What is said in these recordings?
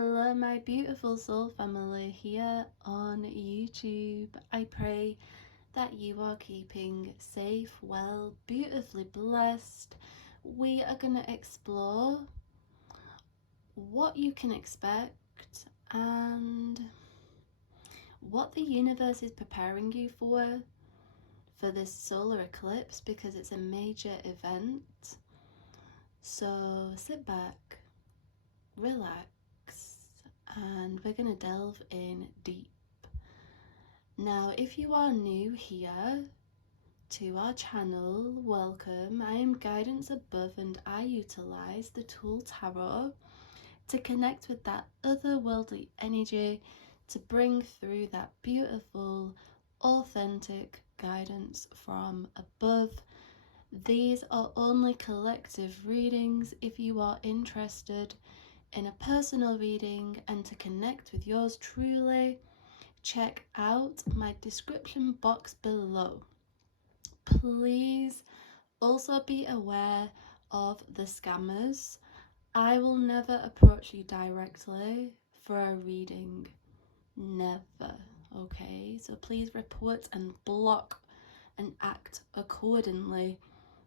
Hello, my beautiful soul family here on YouTube. I pray that you are keeping safe, well, beautifully blessed. We are going to explore what you can expect and what the universe is preparing you for this solar eclipse, because it's a major event. So sit back, relax, and we're going to delve in deep. Now, if you are new here to our channel, welcome. I am Guidance Above and I utilize the tool Tarot to connect with that otherworldly energy to bring through that beautiful, authentic guidance from above. These are only collective readings. If you are interested in a personal reading and to connect with yours truly, check out my description box below. Please also be aware of the scammers. I will never approach you directly for a reading. Never. Okay? So please report and block and act accordingly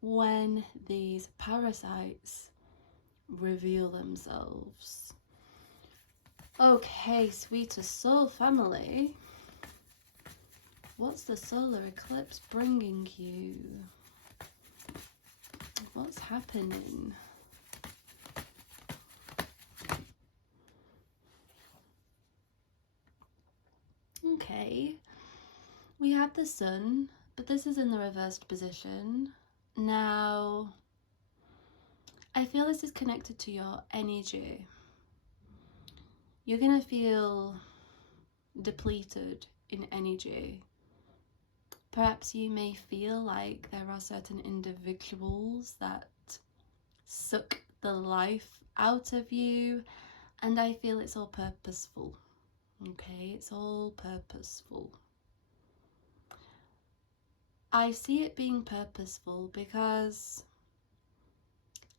when these parasites reveal themselves. Okay, sweetest soul family, what's the solar eclipse bringing you? What's happening? Okay, we have the sun, but this is in the reversed position. Now, I feel this is connected to your energy. You're gonna feel depleted in energy. Perhaps you may feel like there are certain individuals that suck the life out of you, and I feel it's all purposeful. Okay, it's all purposeful. I see it being purposeful because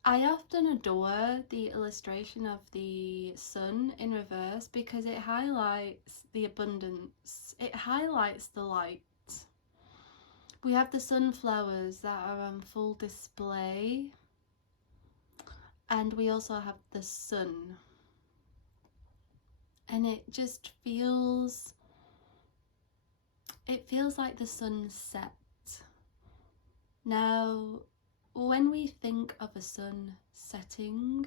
I often adore the illustration of the sun in reverse because it highlights the abundance, it highlights the light. We have the sunflowers that are on full display, and we also have the sun, and it just feels like the sunset. Now, when we think of a sun setting,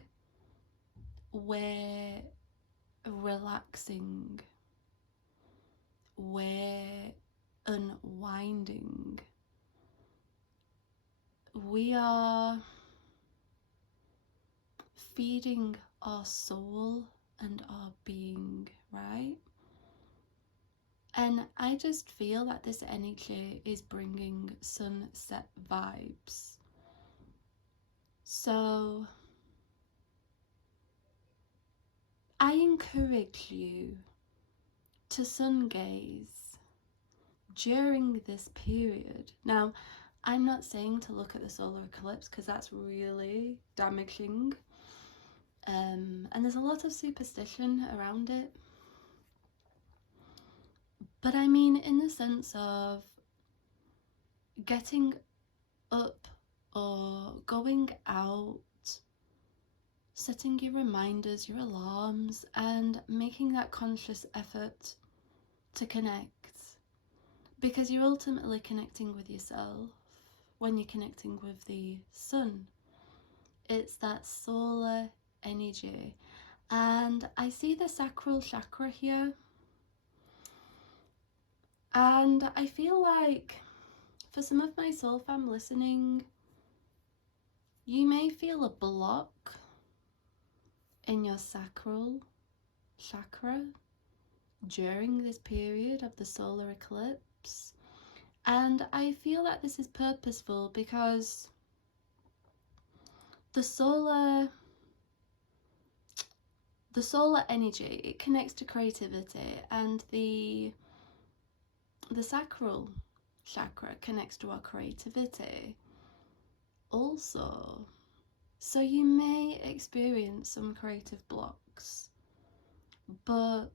we're relaxing, we're unwinding, we are feeding our soul and our being, right? And I just feel that this energy is bringing sunset vibes. So I encourage you to sun gaze during this period. Now, I'm not saying to look at the solar eclipse because that's really damaging. And there's a lot of superstition around it. But I mean in the sense of getting up or going out, setting your reminders, your alarms, and making that conscious effort to connect. Because you're ultimately connecting with yourself when you're connecting with the sun. It's that solar energy. And I see the sacral chakra here. And I feel like for some of my soul fam listening, you may feel a block in your sacral chakra during this period of the solar eclipse. And I feel that this is purposeful because the solar energy, it connects to creativity, and the sacral chakra connects to our creativity also. So you may experience some creative blocks But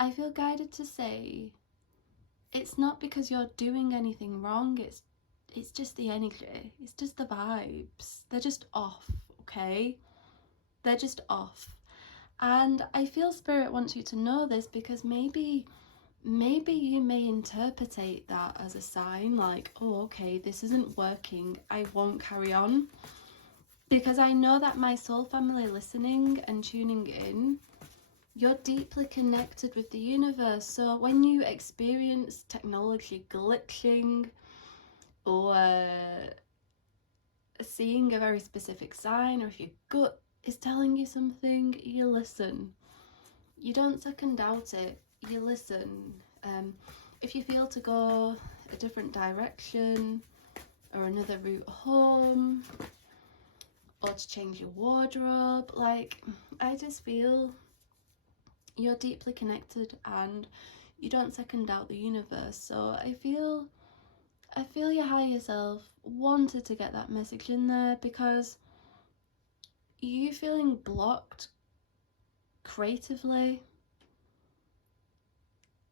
I feel guided to say it's not because you're doing anything wrong, it's just the energy, it's just the vibes. They're just off, okay? They're just off. And I feel Spirit wants you to know this because maybe you may interpretate that as a sign, like, oh, okay, this isn't working, I won't carry on. Because I know that my soul family listening and tuning in, you're deeply connected with the universe. So when you experience technology glitching or seeing a very specific sign, or if your gut is telling you something, you listen. You don't second doubt it, you listen. If you feel to go a different direction or another route home or to change your wardrobe, like, I just feel you're deeply connected and you don't second doubt the universe. So I feel your higher self wanted to get that message in there, because you feeling blocked creatively,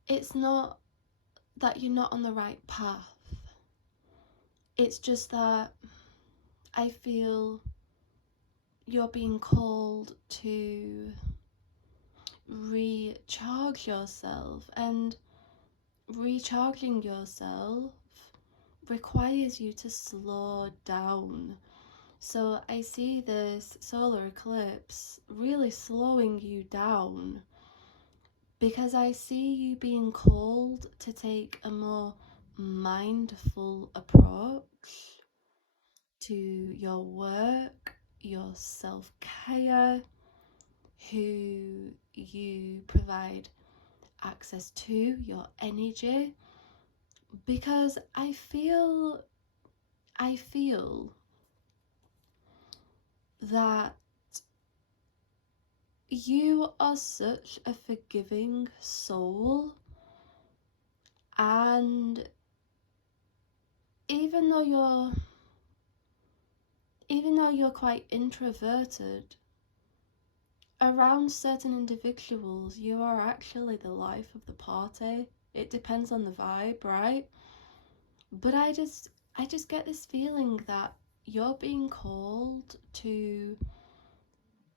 it's not that you're not on the right path. It's just that I feel you're being called to recharge yourself, and recharging yourself requires you to slow down. So I see this solar eclipse really slowing you down, because I see you being called to take a more mindful approach to your work, your self-care, who you provide access to, your energy, because I feel that you are such a forgiving soul, and even though you're quite introverted, around certain individuals you are actually the life of the party. It depends on the vibe, right? But I just get this feeling that you're being called to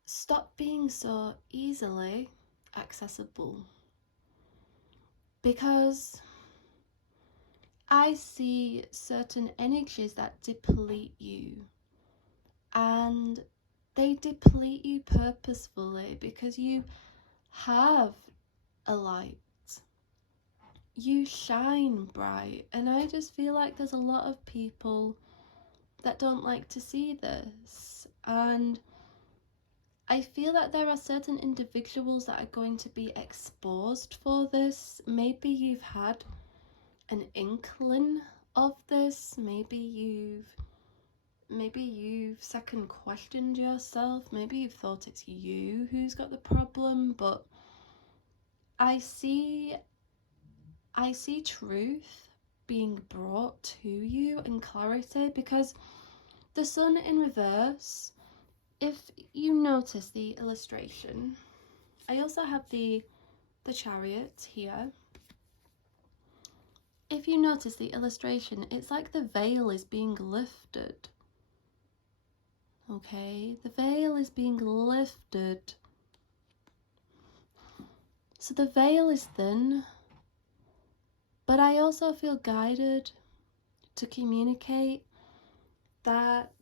stop being so easily accessible, because I see certain energies that deplete you, and they deplete you purposefully because you have a light. You shine bright, and I just feel like there's a lot of people that don't like to see this, and I feel that there are certain individuals that are going to be exposed for this. Maybe you've had an inkling of this, maybe you've second questioned yourself, maybe you've thought it's you who's got the problem, but I see truth being brought to you and clarity, because the sun in reverse, if you notice the illustration, I also have the chariot here. If you notice the illustration, it's like the veil is being lifted. Okay, the veil is being lifted. So the veil is thin, but I also feel guided to communicate that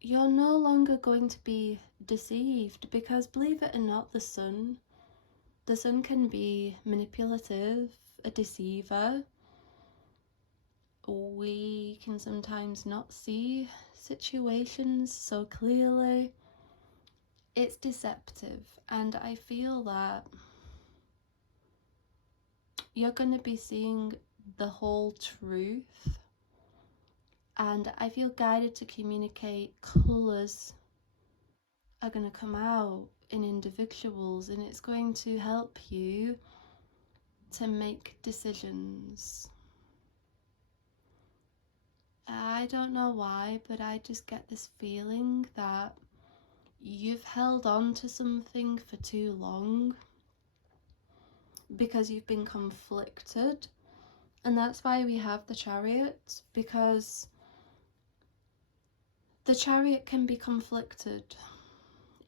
you're no longer going to be deceived, because believe it or not, the sun can be manipulative, a deceiver. We can sometimes not see situations so clearly. It's deceptive, and I feel that you're going to be seeing the whole truth, and I feel guided to communicate colours are going to come out in individuals, and it's going to help you to make decisions. I don't know why, but I just get this feeling that you've held on to something for too long, because you've been conflicted. And that's why we have the Chariot, because the Chariot can be conflicted.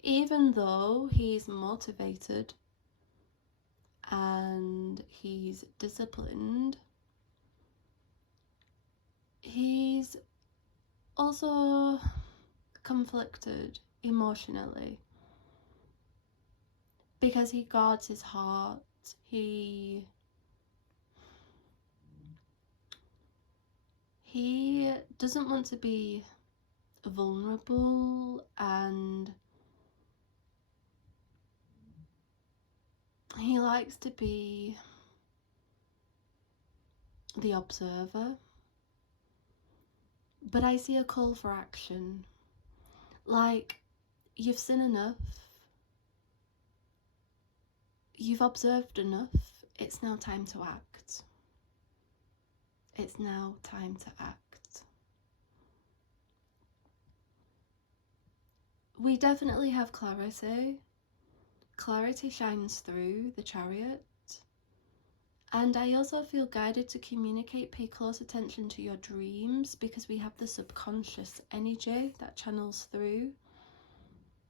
Even though he's motivated and he's disciplined, he's also conflicted emotionally because he guards his heart. He doesn't want to be vulnerable, and he likes to be the observer. But I see a call for action. Like, you've seen enough. You've observed enough. It's now time to act. It's now time to act. We definitely have clarity. Clarity shines through the Chariot. And I also feel guided to communicate, pay close attention to your dreams, because we have the subconscious energy that channels through.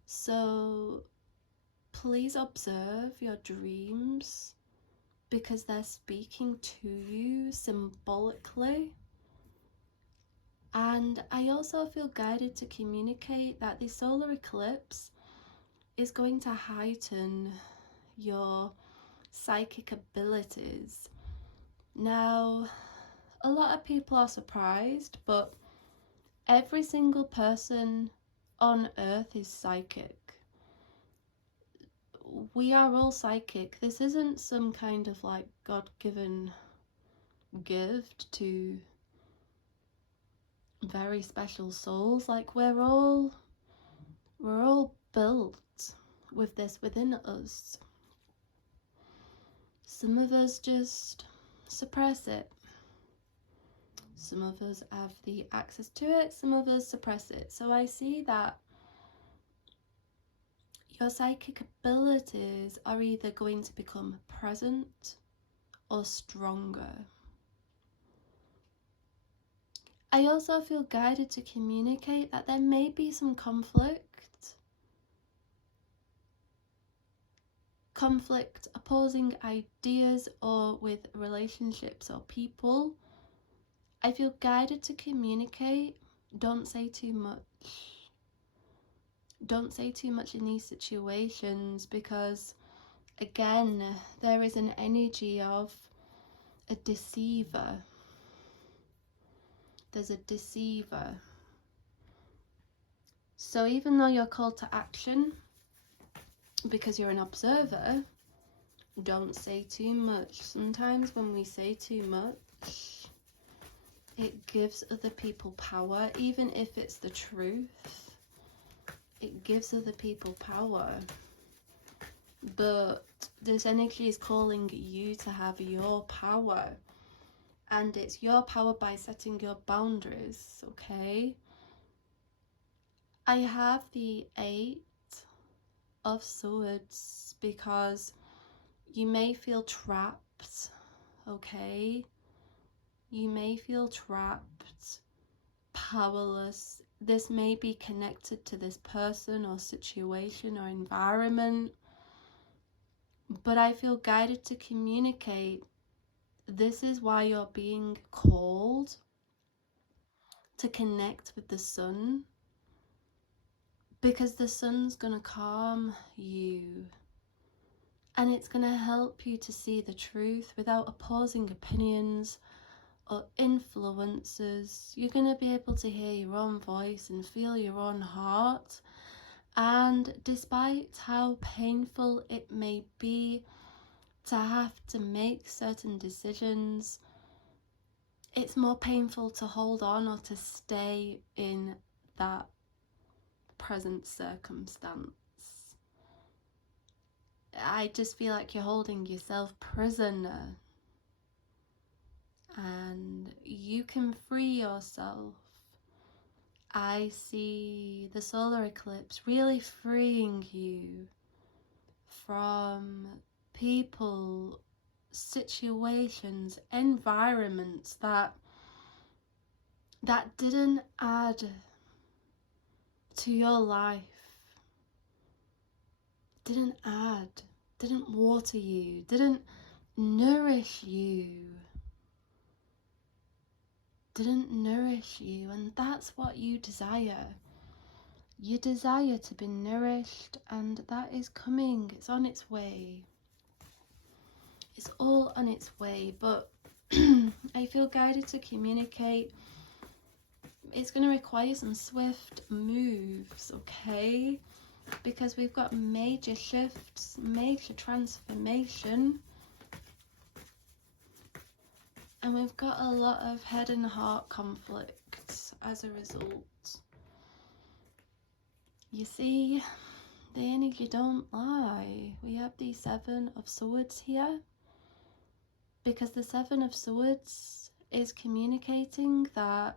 So please observe your dreams, because they're speaking to you symbolically. And I also feel guided to communicate that the solar eclipse is going to heighten your psychic abilities. Now, a lot of people are surprised, but every single person on Earth is psychic. We are all psychic. This isn't some kind of like God-given gift to very special souls. Like, we're all built with this within us. Some of us just suppress it. Some of us have the access to it, some of us suppress it. So I see that your psychic abilities are either going to become present or stronger. I also feel guided to communicate that there may be some conflict opposing ideas or with relationships or people. I feel guided to communicate. Don't say too much. Don't say too much in these situations, because again, there is an energy of a deceiver. There's a deceiver. So even though you're called to action because you're an observer, don't say too much. Sometimes when we say too much, it gives other people power, even if it's the truth. It gives other people power. But this energy is calling you to have your power. And it's your power by setting your boundaries, okay? I have the 8 of Swords because you may feel trapped, okay? You may feel trapped, powerless. This may be connected to this person or situation or environment. But I feel guided to communicate. This is why you're being called to connect with the sun, because the sun's gonna calm you and it's gonna help you to see the truth without opposing opinions or influences. You're gonna be able to hear your own voice and feel your own heart. And despite how painful it may be to have to make certain decisions, it's more painful to hold on or to stay in that present circumstance. I just feel like you're holding yourself prisoner, and you can free yourself. I see the solar eclipse really freeing you from people situations, environments that didn't add to your life, didn't water you, didn't nourish you, and that's what you desire. You desire to be nourished, and that is coming. It's on its way. It's all on its way, but I feel guided to communicate. It's going to require some swift moves, okay? Because we've got major shifts, major transformation, and we've got a lot of head and heart conflicts as a result. You see, the energy don't lie. We have the Seven of Swords here, because the Seven of Swords is communicating that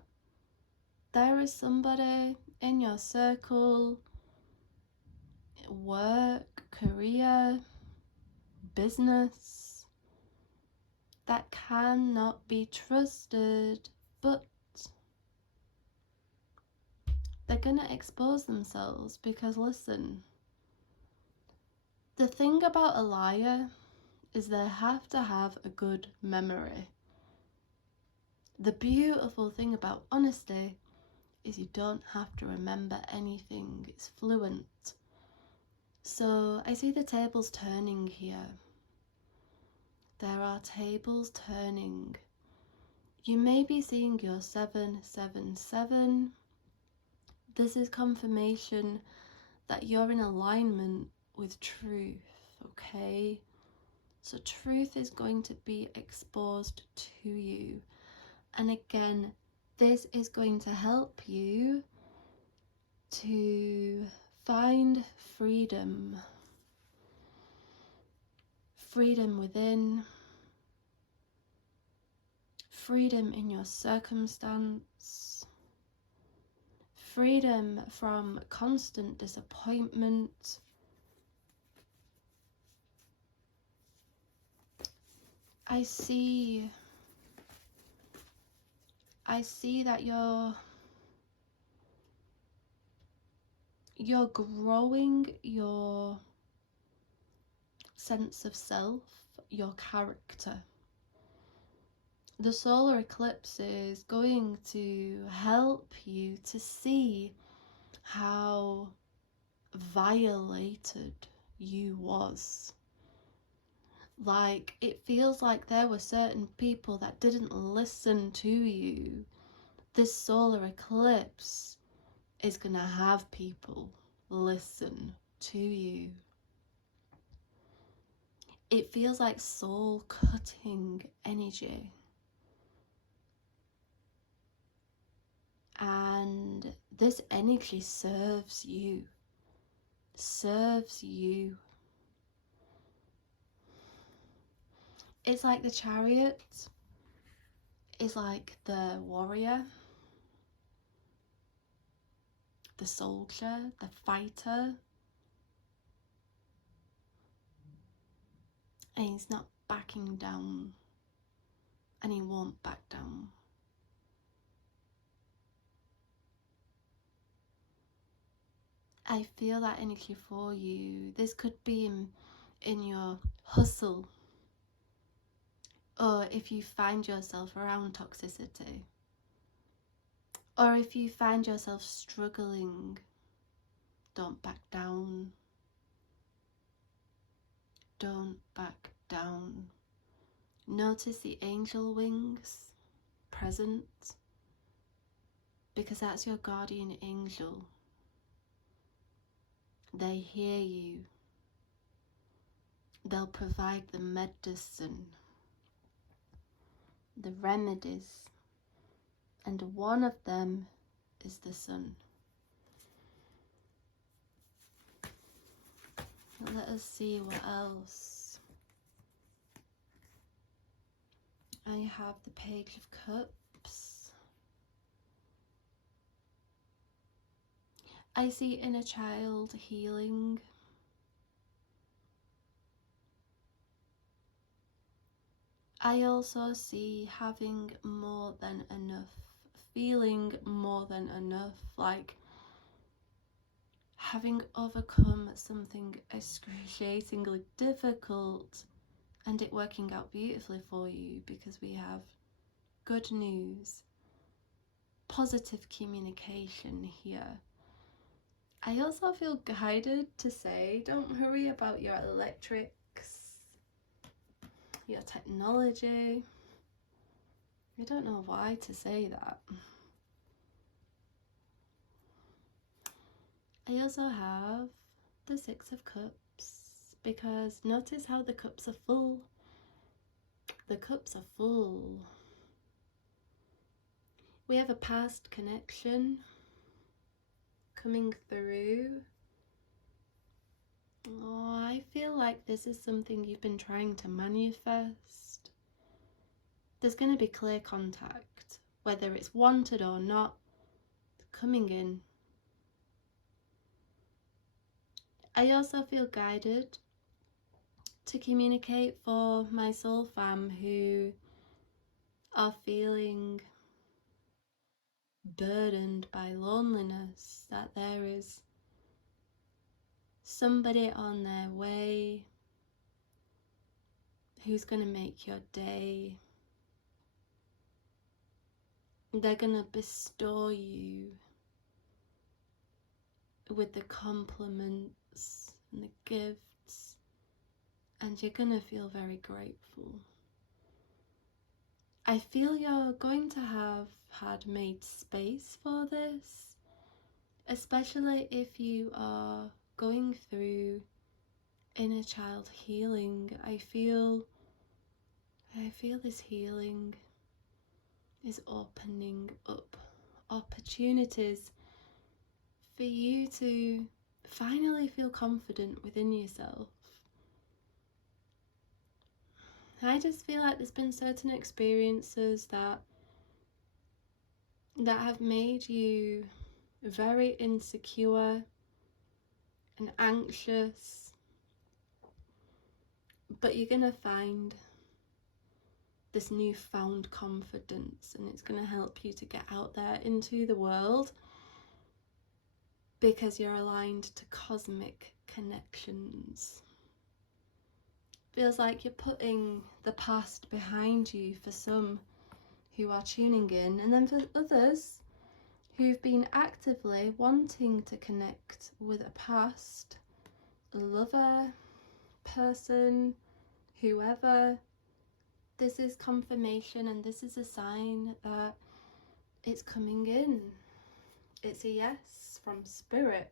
there is somebody in your circle, work, career, business, that cannot be trusted, but they're gonna expose themselves. Because listen, the thing about a liar is they have to have a good memory. The beautiful thing about honesty is you don't have to remember anything. It's fluent. So I see the tables turning here. There are tables turning. You may be seeing your 777. This is confirmation that you're in alignment with truth, okay? So truth is going to be exposed to you. And again, this is going to help you to find freedom. Freedom within, freedom in your circumstance, freedom from constant disappointment. I see that you're growing your sense of self, your character. The solar eclipse is going to help you to see how violated you was. Like, it feels like there were certain people that didn't listen to you. This solar eclipse is gonna have people listen to you. It feels like soul cutting energy. And this energy serves you. It's like the Chariot is like the warrior, the soldier, the fighter. And he's not backing down. And he won't back down. I feel that energy for you. This could be in your hustle, or if you find yourself around toxicity, or if you find yourself struggling, don't back down. Don't back down. Notice the angel wings present, because that's your guardian angel. They hear you. They'll provide the medicine, the remedies, and one of them is the sun. Let us see what else. I have the Page of Cups. I see inner child healing. I also see having more than enough, feeling more than enough, like having overcome something excruciatingly difficult and it working out beautifully for you, because we have good news, positive communication here. I also feel guided to say, don't worry about your electrics, your technology. I don't know why to say that. I also have the Six of Cups, because notice how the cups are full. The cups are full. We have a past connection coming through. Oh, I feel like this is something you've been trying to manifest. There's going to be clear contact, whether it's wanted or not, coming in. I also feel guided to communicate for my soul fam who are feeling burdened by loneliness, that there is somebody on their way who's going to make your day. They're going to bestow you with the compliments and the gifts, and you're going to feel very grateful. I feel you're going to have had made space for this, especially if you are going through inner child healing. I feel this healing is opening up opportunities for you to finally feel confident within yourself. I just feel like there's been certain experiences that have made you very insecure and anxious, but you're going to find this newfound confidence, and it's going to help you to get out there into the world, because you're aligned to cosmic connections. Feels like you're putting the past behind you for some who are tuning in, and then for others who've been actively wanting to connect with a past lover, person, whoever. This is confirmation, and this is a sign that it's coming in. It's a yes from spirit.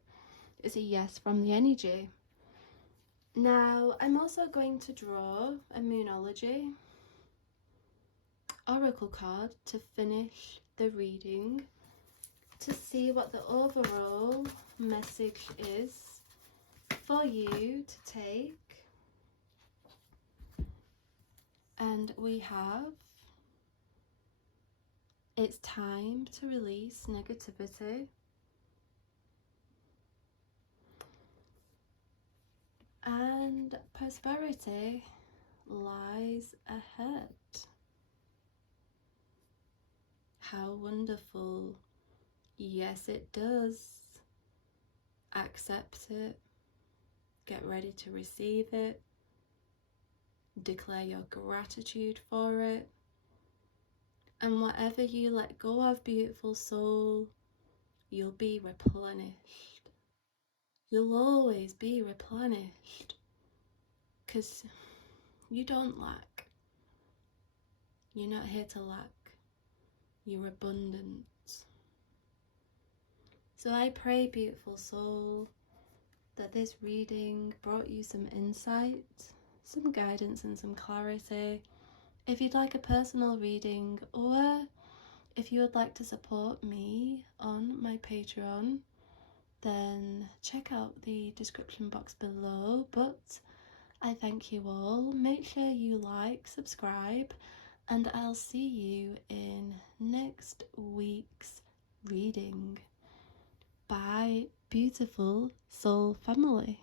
It's a yes from the energy. Now, I'm also going to draw a Moonology oracle card to finish the reading, to see what the overall message is for you to take. And we have, it's time to release negativity. And prosperity lies ahead. How wonderful. Yes, it does. Accept it. Get ready to receive it. Declare your gratitude for it. And whatever you let go of, beautiful soul, you'll be replenished. You'll always be replenished, because you don't lack. You're not here to lack. You're abundant. So I pray, beautiful soul, that this reading brought you some insight, some guidance and some clarity. If you'd like a personal reading, or if you would like to support me on my Patreon, then check out the description box below. But I thank you all. Make sure you like, subscribe, and I'll see you in next week's reading. Bye, beautiful soul family.